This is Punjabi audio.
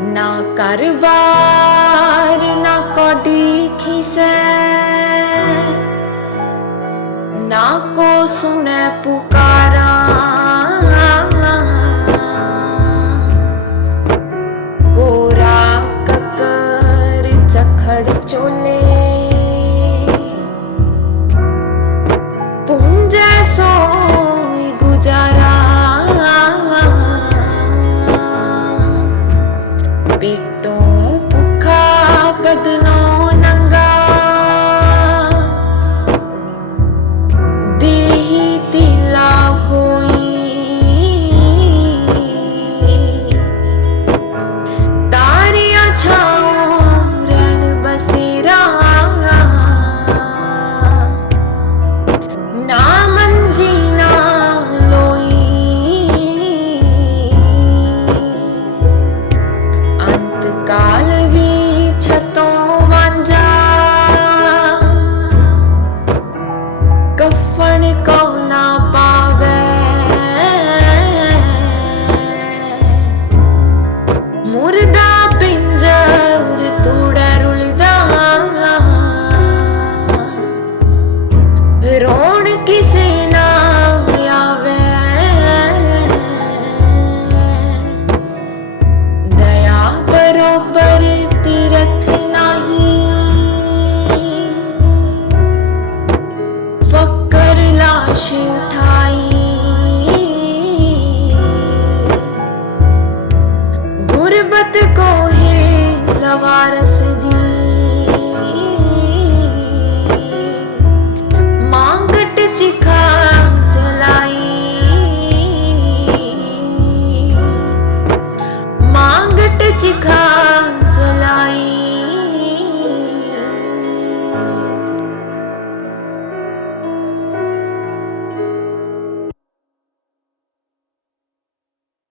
ਨਾ ਘਰ-ਬਾਰ ਨਾ ਕੋਡੀ ਖਿਸੈ। ਨਾ ਕੋ ਸੁਣੈ ਪੁਕਾਰਾ Bigtong ਕਫਨ ਕੋ ਨਾ ਪਾਵੇ। ਮੁਰਦਾ ਪਿੰਜਰ ਤੂੜਾ ਰੁਲਦਾ। ਰੋਣ ਕਿਸੇ ਨਾ ਆਵੇ। ਦਇਆ ਬਰੋਬਰ ਤੀਰਥ ਲਾਸ਼ ਉਠਾਈ ਗੁਰਬਤ ਕੋ ਹੈ ਲਵਾਰਸ ਦੀ ਮੰਗਟ ਚਿਖਾ ਜਲਾਈ ਮੰਗਟ ਚਿਖਾ